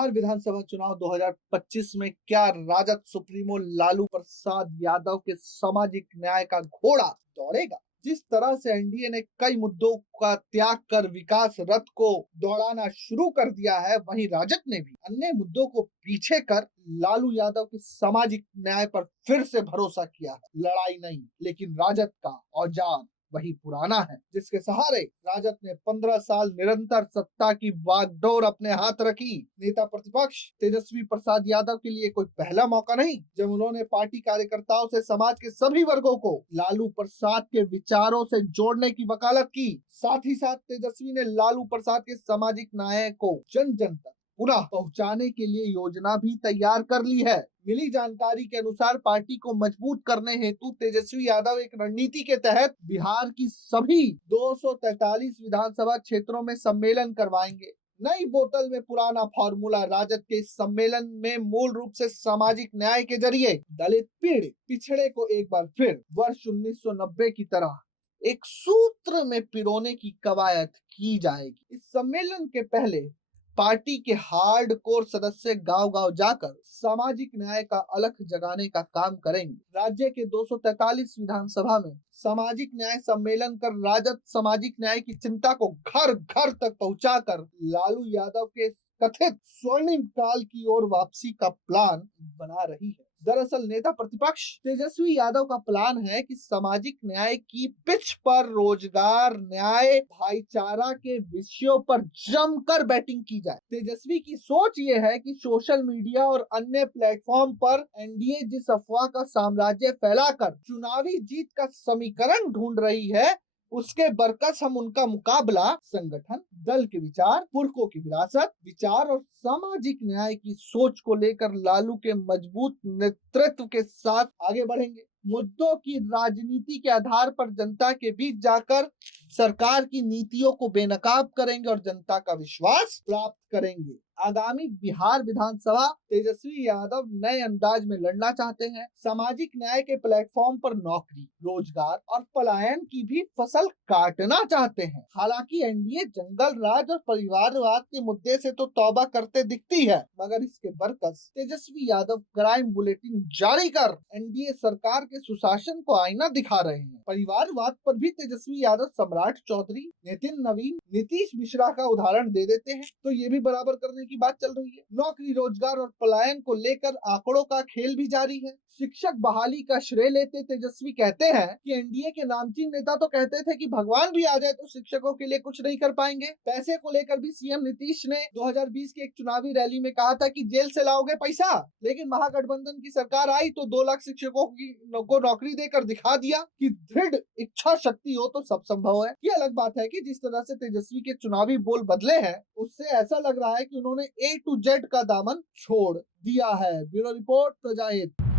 बिहार विधानसभा चुनाव 2025 में क्या राजद सुप्रीमो लालू प्रसाद यादव के सामाजिक न्याय का घोड़ा दौड़ेगा? जिस तरह से एनडीए ने कई मुद्दों का त्याग कर विकास रथ को दौड़ाना शुरू कर दिया है, वहीं राजद ने भी अन्य मुद्दों को पीछे कर लालू यादव के सामाजिक न्याय पर फिर से भरोसा किया है। लड़ाई नहीं, लेकिन राजद का औजार वही पुराना है, जिसके सहारे राजद ने 15 साल निरंतर सत्ता की बागडोर अपने हाथ रखी। नेता प्रतिपक्ष तेजस्वी प्रसाद यादव के लिए कोई पहला मौका नहीं, जब उन्होंने पार्टी कार्यकर्ताओं से समाज के सभी वर्गों को लालू प्रसाद के विचारों से जोड़ने की वकालत की। साथ ही साथ तेजस्वी ने लालू प्रसाद के सामाजिक न्याय को जन जन तक पुनः पहुंचाने के लिए योजना भी तैयार कर ली है। मिली जानकारी के अनुसार पार्टी को मजबूत करने हेतु तेजस्वी यादव एक रणनीति के तहत बिहार की सभी 243 विधानसभा क्षेत्रों में सम्मेलन करवाएंगे। नई बोतल में पुराना फॉर्मूला। राजद के इस सम्मेलन में मूल रूप से सामाजिक न्याय के जरिए दलित पीड़ित पिछड़े को एक बार फिर वर्ष 1990 की तरह एक सूत्र में पिरोने की कवायद की जाएगी। इस सम्मेलन के पहले पार्टी के हार्डकोर सदस्य गांव-गांव जाकर सामाजिक न्याय का अलख जगाने का काम करेंगे। राज्य के 243 विधानसभा में सामाजिक न्याय सम्मेलन कर राजद सामाजिक न्याय की चिंता को घर घर तक पहुंचाकर लालू यादव के कथित स्वर्णिम काल की ओर वापसी का प्लान बना रही है। दरअसल नेता प्रतिपक्ष तेजस्वी यादव का प्लान है कि सामाजिक न्याय की पिच पर रोजगार, न्याय, भाईचारा के विषयों पर जमकर बैटिंग की जाए। तेजस्वी की सोच ये है कि सोशल मीडिया और अन्य प्लेटफॉर्म पर एनडीए जिस अफवाह का साम्राज्य फैलाकर चुनावी जीत का समीकरण ढूंढ रही है, उसके बरकस हम उनका मुकाबला संगठन, दल के विचार, पुरखों की विरासत, विचार और सामाजिक न्याय की सोच को लेकर लालू के मजबूत नेतृत्व के साथ आगे बढ़ेंगे। मुद्दों की राजनीति के आधार पर जनता के बीच जाकर सरकार की नीतियों को बेनकाब करेंगे और जनता का विश्वास प्राप्त करेंगे। आगामी बिहार विधानसभा तेजस्वी यादव नए अंदाज में लड़ना चाहते हैं। सामाजिक न्याय के प्लेटफॉर्म पर नौकरी, रोजगार और पलायन की भी फसल काटना चाहते हैं। हालांकि एनडीए जंगल राज और परिवारवाद के मुद्दे से तो तौबा करते दिखती है, मगर इसके बरकस तेजस्वी यादव क्राइम बुलेटिन जारी कर एनडीए सरकार के सुशासन को आईना दिखा रहे हैं। परिवारवाद पर भी तेजस्वी यादव सम्राट चौधरी, नितिन नवीन, नीतीश मिश्रा का उदाहरण दे देते हैं, तो ये भी बराबर करने की बात चल रही है। नौकरी, रोजगार और पलायन को लेकर आंकड़ों का खेल भी जारी है। शिक्षक बहाली का श्रेय लेते तेजस्वी कहते हैं कि एनडीए के नामचीन नेता तो कहते थे कि भगवान भी आ जाए तो शिक्षकों के लिए कुछ नहीं कर पाएंगे। पैसे को लेकर भी सीएम नीतीश ने 2020 की एक चुनावी रैली में कहा था कि जेल से लाओगे पैसा, लेकिन महागठबंधन की सरकार आई तो 2 लाख शिक्षकों को नौकरी देकर दिखा दिया कि दृढ़ इच्छा शक्ति हो तो सब संभव है। ये अलग बात है कि जिस तरह से तेजस्वी के चुनावी बोल बदले हैं, उससे ऐसा लग रहा है कि उन्होंने A to Z का दामन छोड़ दिया है। ब्यूरो रिपोर्ट, प्रजा हित।